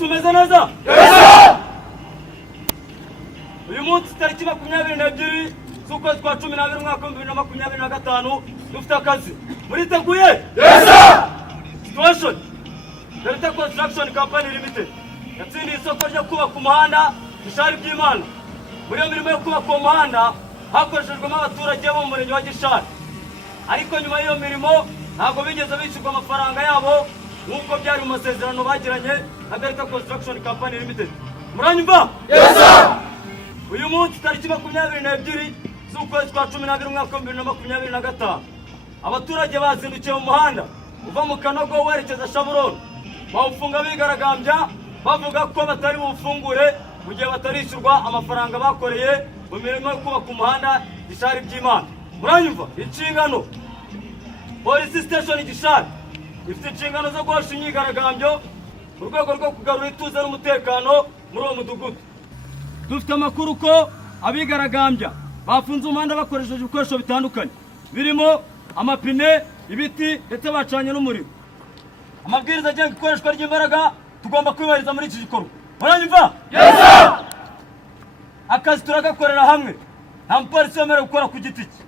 Umeze neza? Uyu munsi tariki 22 z'ukwezi kwa 12 umwaka wa 2025 dufite akazi. Muriteguye? Yes sir! Situation. Delta Construction Company Limited yatsindiye isoko ryo kubaka umuhanda Gishari by'Imana. Muri iyo mirimo yo kubaka umuhanda hakoreshejwemo abaturage bo mu murenge wa Gishari. Ariko nyuma y'iyo mirimo ntabwo bigeze bishyurwa amafaranga yabo nk'uko byari mu masezerano bagiranye na Delta Construction Company Limited. Muranyumva? Yes sir! Uyu munsi tariki 22 z'ukwezi kwa 12 umwaka wa 2025 abaturage bazindukiye mu muhanda uva mu Kanogo werekeza Shaburoni bawufunga bigaragambya bavuga ko batari bufungure mu gihe batarishyurwa amafaranga bakoreye mu mirimo yo kubaka umuhanda Gishari by'Imana. Muranyumva? Inshingano Police Station Gishari ifite inshingano zo guhosha imyigaragambyo mu rwego rwo kugarura ituze n'umutekano muri uwo mudugudu. Dufite amakuru ko abigaragambya bafunze umuhanda bakoresheje ibikoresho bitandukanye birimo amapine, ibiti ndetse bacanye n'umuriro. Amabwiriza agenga ikoreshwa ry'imbaraga tugomba kwibahiriza muri iki gikorwa. Muranyumva? Yes sir! Akazi turagakorera hamwe, nta mupolisi wemerewe gukora ku giti cye.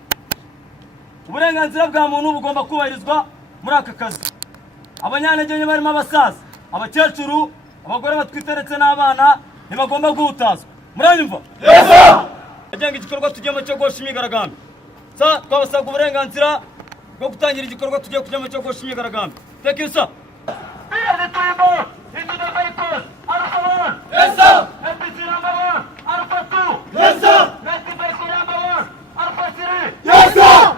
Uburenganzira bwa muntu bugomba kubahirizwa muri aka kazi. Abanyantege barimo abasaza, abakecuru, abagore batwite ndetse n'abana ntibagomba guhutazwa. Muranyumva? Yes sir! Agenga igikorwa tugiyemo cyo guhosha imyigaragambyo. Twabasabwa uburenganzira bwo gutangira igikorwa tugiye kujyamo cyo guhosha imyigaragambyo. Thank you sir. Yes sir! Yes sir! Yes sir! Yes sir! Yes sir! Yes sir! Yes sir!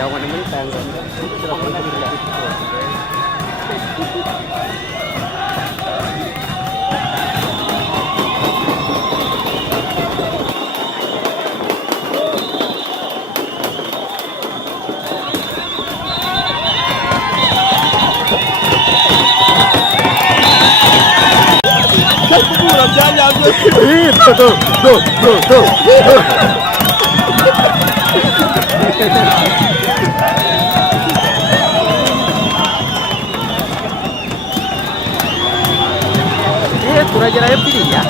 Jauhan naman tayo. Tuh. Kurang ajar ayam pilih ya.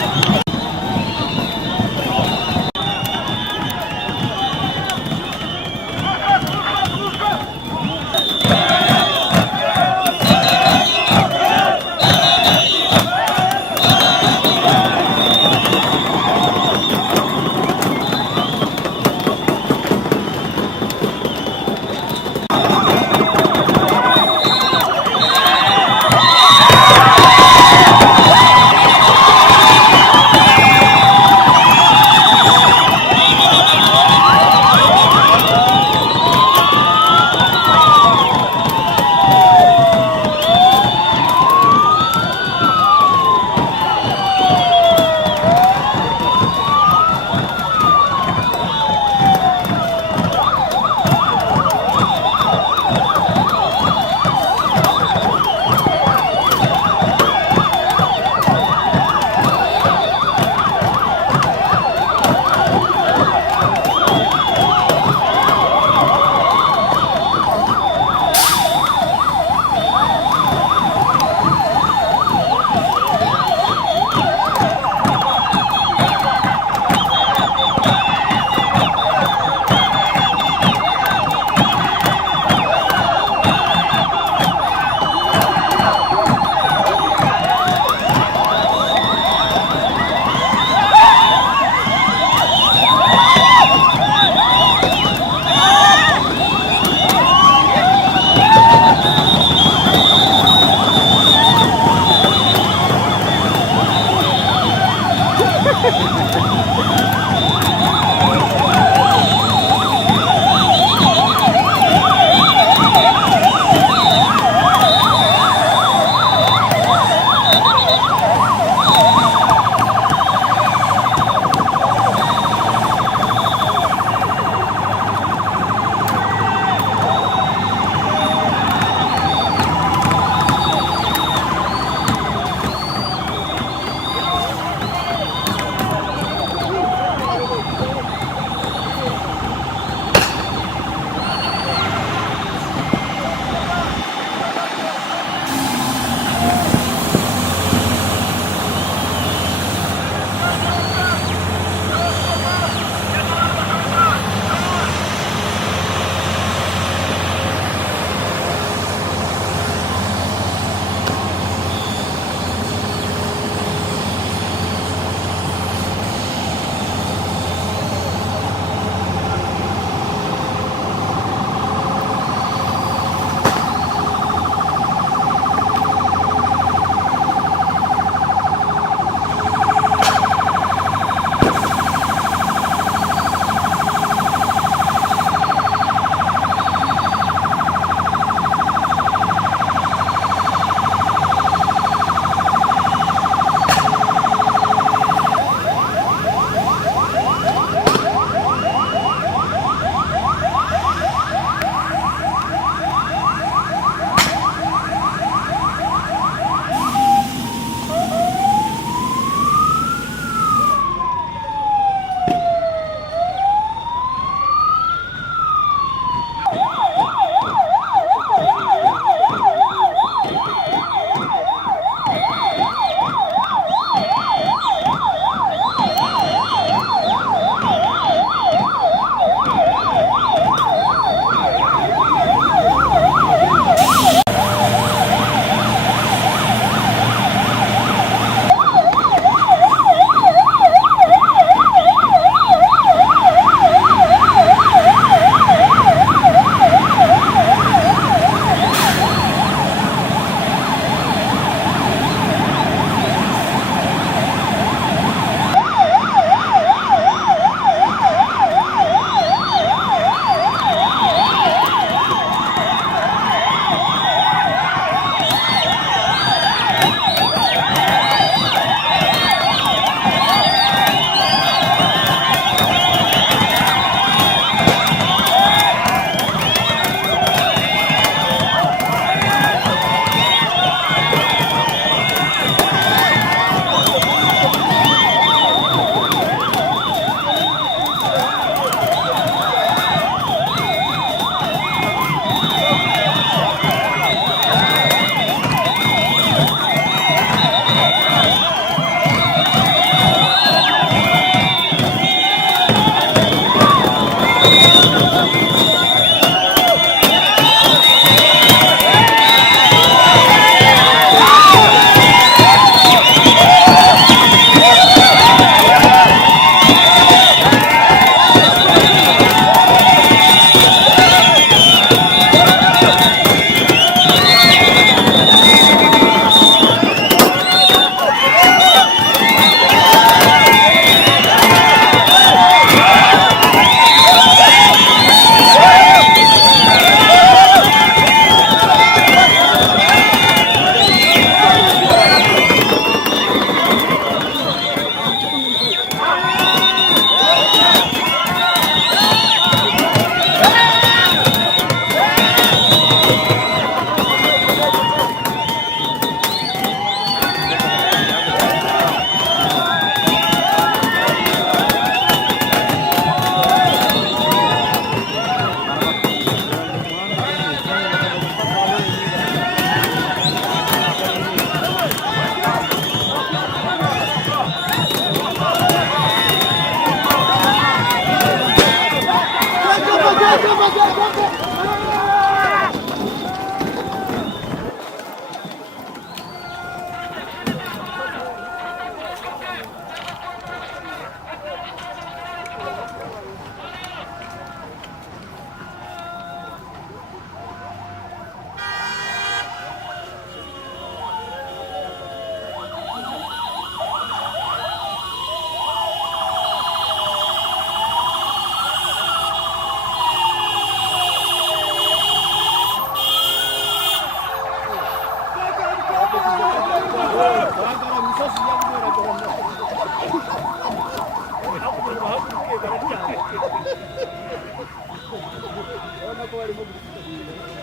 ko barimo gufata